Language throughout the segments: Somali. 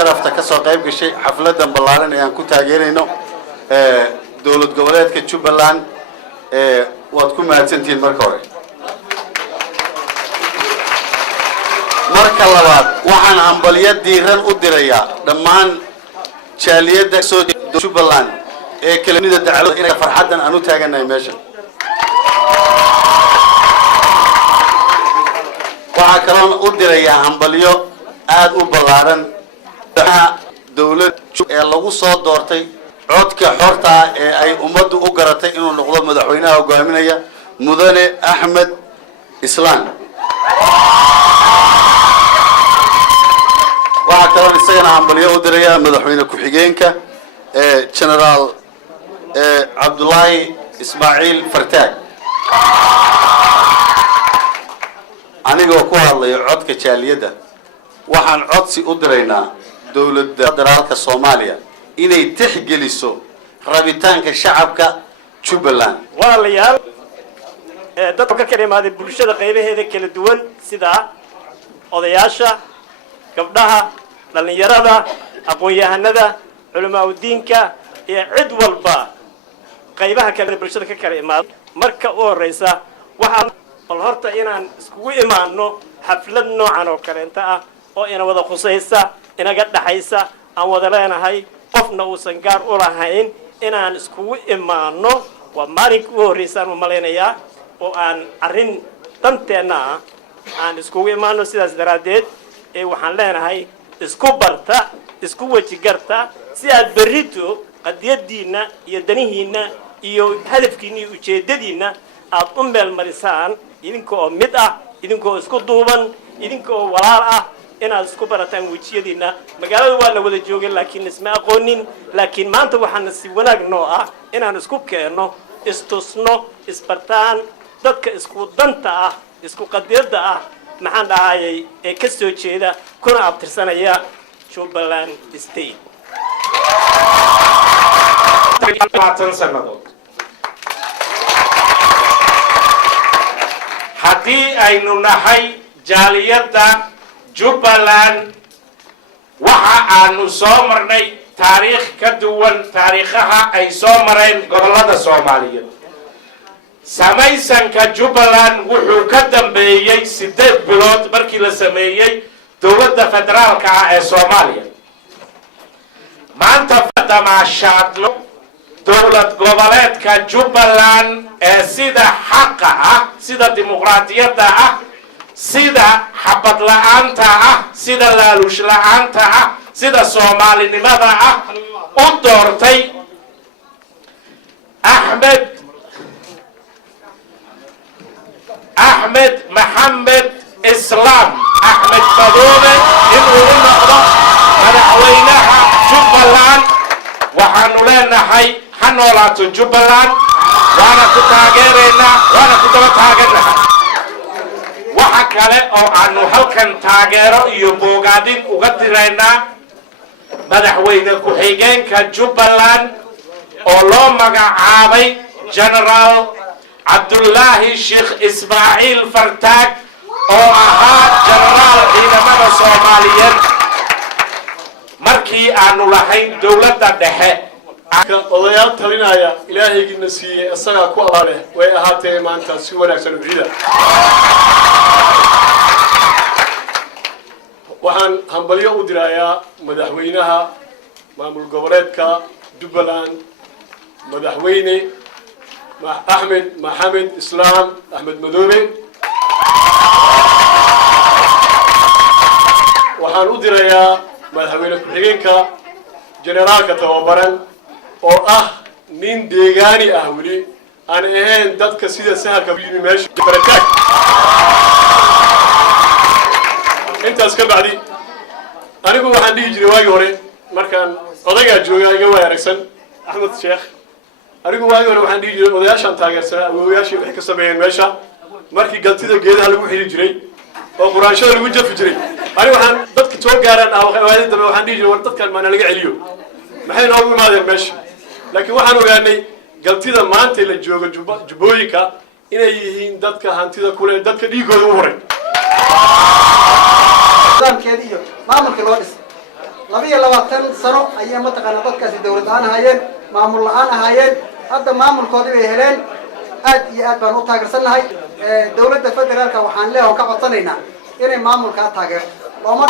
شرفت كسر قيب كشيء حفلة بلارن يعني كنت أجيرينه دولة جولات كتشوف بلان وتكون مع سنتين مركوري مركل لبعض وعن عمليات ديران ودريا دمان شاليات دكسو شوف بلان كلمة الدعوة إلى فرحتنا أنو تاجنا يمشي وعكران أدريا عمليو آد وبلارن دولة اللي وصل دورتي عدك حرطة أي أمد أجرتي إنه نقض مدحوينها وقامينها مدن أحمد إسلام وعكران السجن عمليو أدريا مدحوينها كحجينك جنرال عبد الله إسماعيل فرتاج أنا جو الله عدك شاليده وحن عدسي أدرينا دولة فدرالك الصومالية إني تحجلسو رابطانك شعبك جبلان والله dadka kalimaad bulshada qaybaheeda kala duwan sida odayaasha gabdhaha dhalinyarada aqoon-yahanada culimada diinka iyo cid walba qaybaha kala bulshada ka kala imaad marka u horeysa waxaan horta inaan iskugu imaano xaflad noocan oo kale inta ah oo ina wada khusaysa inaga dhaxaysa aan wada leenahay qofna uusan gaar u lahayn inaan iskugu imaano waa maalinka u horeysa oo maleynaya oo aan arin danteena aan iskugu imaano sidaas daraadeed waxaan leenahay isku barta isku wajigarta si aad berrito qadiyadiina iyo danihiina iyo hadafkiina iyo ujeedadiina aad u meel marisaan idinkoo mid ah idinkoo isku duuban idinkoo walaal ah inaad isku barataan wajiyadiina magaalada waa la wada joogay laakiin isma aqoonin laakiin maanta waxaan si wanaag noo ah inaan isku keeno istusno isbartaan dadka isku danta ah isku qadiyada ah maxaan dhahayay ee ka soo jeeda kuna abtirsanaya Jubaland State haddii aynu nahay jaaliyadda Jubaland waxa aanu soo marnay taariikh ka duwan taariikhaha ay soo mareen gobolada Soomaaliyeed samaysanka Jubaland wuxuu ka dambeeyay 8 bilood markii la sameeyay dowladda federaalka ah ee Soomaaliya maanta fadamaashaadlo dowlad goboleedka Jubaland ee sida xaqa ah sida dimuqraadiyadda ah sida xabad la'aanta ah sida laaluush la'aanta ah sida Soomaalinimada ah u doortay Ahmed Mohamed Islam Ahmed Madoobe inuu noqdo madaxweynaha Jubaland waxaanu leenahay ha noolaato Jubaland waana ku taageereynaa waana ku daba taageernahay waxa kale oo aanu halkan taageero iyo boogaadin uga diraynaa madaxweyne ku-xigeenka Jubaland oo loo magacaabay General Abdullahi Sheikh Ismail Fartaag oo ahaa General ciidamada Soomaaliyeed markii aanu lahayn dowladda dhexe odayaal talinaya ilaahaygiina siiyay asaga ku abaale way ahaatee maanta si wanaagsan u xida waxaan hambalyo u dirayaa madaxweynaha maamul goboleedka Jubaland madaxweyne Ahmed Mohamed Islam Ahmed Madoobe waxaan u dirayaa madaxweyne ku-xigeenka generaalka tababaran oo ah nin deegaani ah wali aan ahayn dadka sida sahalka u yimi meesha barataag intaas ka bacdi anigu waxaan dhihi jiray waagi hore markaan odayga joogaa iga way aragsan Ahmed Sheikh anigu waagi hore waxaan dhihi jiray odayaashan taageersanaa awoowayaashii waxay ka sameeyeen meesha markii galtida geedaha lagu xiri jiray oo quraanshada lagu jafi jiray anigu waxaan dadka soo gaaraan waadida waxaan dhihi jiray war dadkan maana laga celiyo maxay noogu imaadeen meesha laakiin waxaan ogaanay galtida maanta la joogo Jubbooyinka inay yihiin dadka hantida kule dadka dhiigooda u horay nidaamkeeda iyo maamulka loo dhisay 22 sano ayaa mataqaana dadkaasi dawlad aan ahaayeen maamul la'aan ahaayeen hadda maamulkoodii bay heleen aad iyo aad baan u taageersanahay dawladda federaalka waxaan leeyahay ka codsanaynaa inay maamulka taageerto looma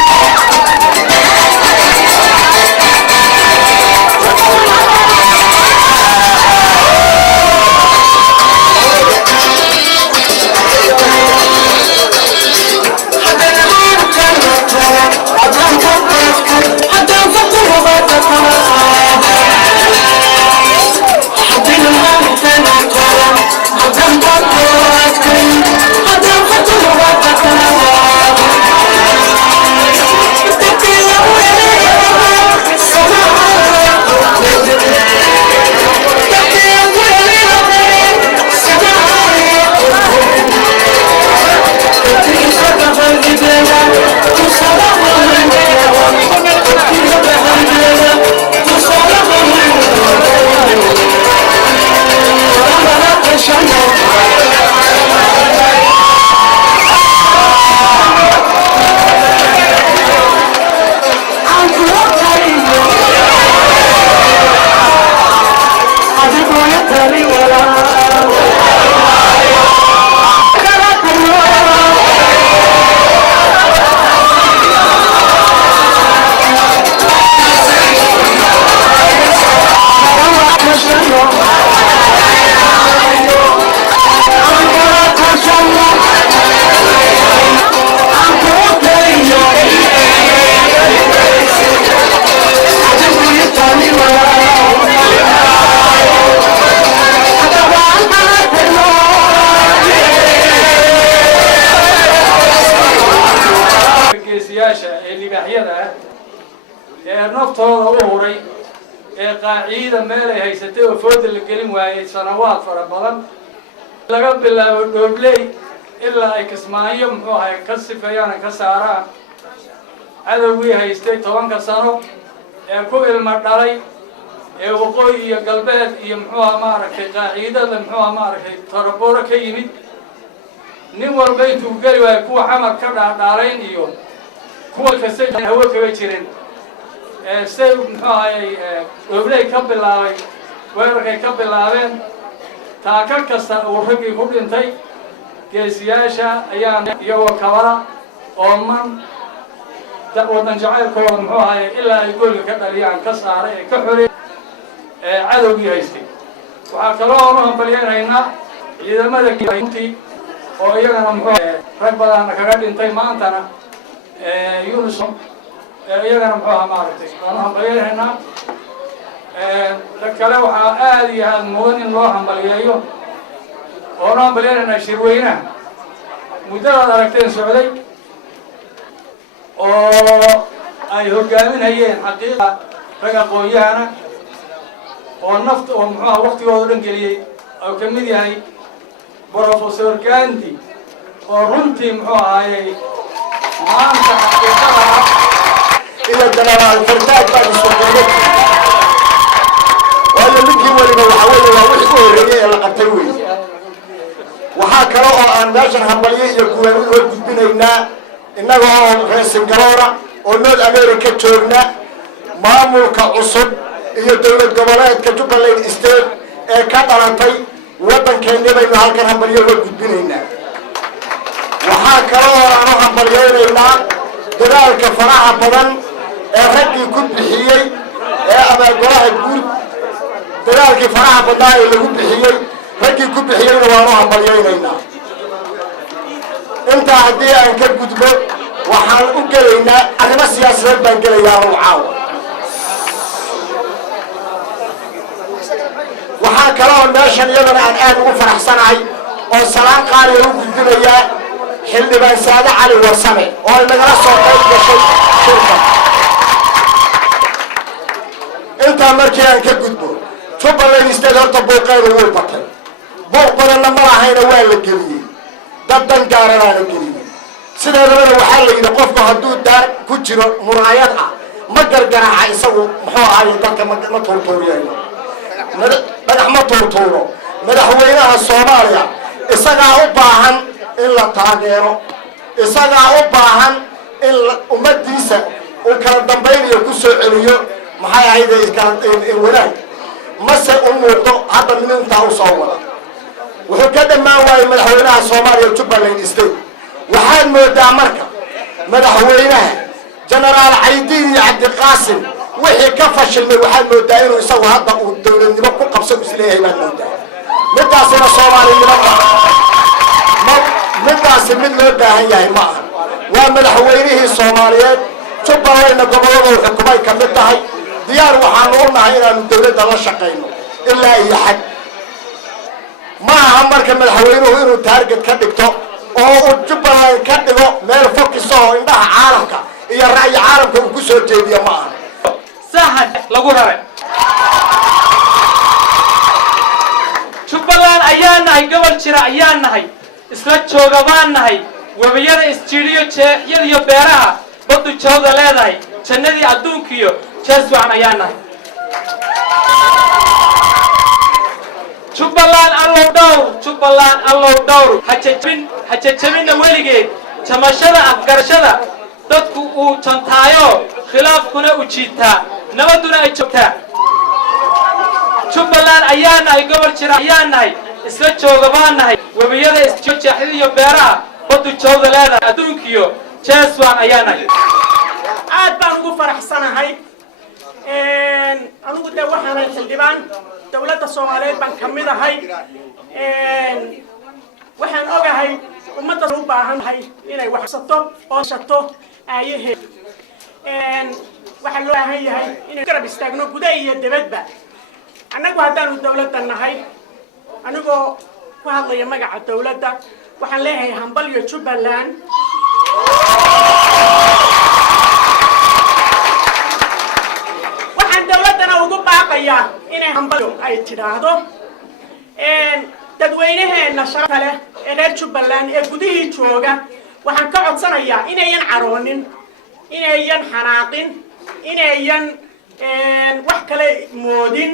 naftooda u huray ee qaaciida meel ay haysatay oo fooda la gelin waayay sanawaad fara badan laga bilaabo dhoobley ilaa ay kismaayo muxuu ahay ka sifeeyaan ka saaraan cadowgii haystay 10 sano ee ku ilma dhalay ee waqooyi iyo galbeed iyo muxuu ahaa maaragtay qaaciidada muxuu ahaa maaragtay taraboora ka yimid nin walba intuu geli waayay kuwa xamar ka dhaadhaalayn iyo kuwa kasta hawo kaga jirin say muxuu ahay dhoobley ka bilaabay weerarkay ka bilaabeen taaka kasta uu raggii ku dhintay geesiyaasha ayaa iyagoo kabala ooman wadan jacaylkooda muxuu ahay ilaa ay goolka ka dhaliyaan ka saaray ee ka xorey cadowgii haystay waxaa kaloo aanu hambalyeynaynaa ciidamada kiinti oo iyagana muxuu rag badan kaga dhintay maantana UNISOM iyagana muxuu ahaa maaragtay aanu hambalyeynaa kale waxaa aad iyo aad mudan in loo hambalyeeyo oonu hambalyeynaa shirweynaha muddadaad aragteen socday oo ay hogaaminayeen xaqiiqa rag aqoon-yahana oo nafta oo muxuu ahaa waqtigooda dhan geliyey oo ka mid yahay Professor Gandhi oo runtii muxuu ahaayey maanta xaqiiqada إلى الجنرال فرتاج بعد السلطنة وهذا منكي ولما وحاول وحكوه الرجاء اللي قتلوه وحاكروا أن ناشر همبليه يقولون والجبنينا إنه رئيس الجرارة ونود أمريكا تورنا مامور كعصب هي دولة قبلات كتب اللي استيل كاترانتي وطن كان يبين هالكر همبليه والجبنينا وحاكروا أن همبليه دلالك فراحة بدن رجل كل بحيي أبا جواه الجود دلالك فراحة بدن اللي كل بحيي رجل كل بحيي وراهم بليينا أنت عدي أن كجود بق وحال أجلينا أنا بس يا سيد بنجلي يا روعاو وحال كلام الناس اليوم الآن وفرح صنعي والسلام قال يروح الدنيا حل بن سعد علي وسمع والمدرسة قيد شيء شركة أنت مركي أنك جدبو شوف اللي يستدر تبوقين والبطل بوق بدل ما راح هنا وين الجريء ضدن جارنا الجريء سيدا لنا وحال إذا قفك هدود دار كتير مراياتها ما جرجنا يسووا محو على ذاك ما تورطوريا مدح ما تورطورو مدح وينها الصوماليا إسقى أباهن إلا تاجرو إسقى أباهن إلا أمديسة وكان الضمبين يكسر عليو محي هيدا الولاد مسا أمورته هذا من انتهى صورة وحكذا ما هو مدحوينها الصومالية وجبلان استيت وحال مودا مركب مدحوينها جنرال عيدين عبد القاسم وحي كفش وحال مودا إنه يسوي هذا والدولة اللي بقوا قبسوا سليه ما مودا مداسنا الصومالي مداس من مودا هي معها ومدحوينه الصوماليات جبلان قبلوا الحكومة كمدتها ديار وحنقولنا هنا من الدولة لا شقينا إلا أي حد ما عمرك مدحوينه إنه تارجت كدكتور أو جبلان كدكتور ما يفك الصو إنها عالمك هي الرأي عالمك وكسر جيبيا معها سهل لقولها جبلان أيانا هي قبل شراء أيانا هي إسلام شوغبانا هي وبيار استوديو يديو بيرها بدو شوغا لهذا هي جندي أدون كيو جسوا عن أيانا جبلان الله دور حججمين وليجي تماشلا أفكارشلا تدكو تنتايو خلاف كنا وجيتا نودنا أجبتا جبلان أيانا يقبل شراء أيانا إسلا شوغبانا وبيدا إستيو جاحديو بيرا بدو شوغا لهذا أدون كيو جسوا عن أيانا aad baan ugu faraxsanahay anigu de waxaan xildhibaan dawladda Soomaaliyeed baan kamid ahay waxaan ogahay ummadda u baahanhay inay waxsato oo shato ayahe waxa loo baahan yahay inay garab istaagno gudaha iyo dibadba anagu haddaanu dawladda nahay anigoo ku hadlaya magaca dawladda waxaan leeyahay hambal iyo Jubbaland inay hambal ay tiraahdo dadweynaheena sharafta leh ee reer Jubbaland ee gudihii jooga waxaan ka codsanayaa inayan caroonin inayan xanaaqin inayan wax kale moodin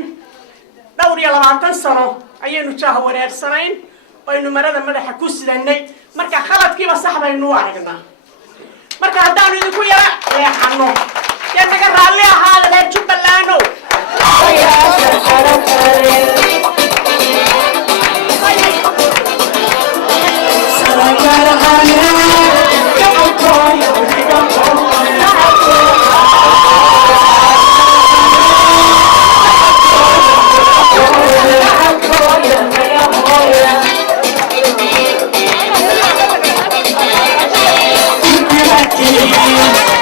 dhowr iyo 20 sano ayaynu jaah wareersanayn aynu marada madaxa ku sidanay marka khaladkiiba sax baynu aragnaa marka haddaanu idinku yara leexano yaa naga raalli ahaada reer Jubbaland Yeah.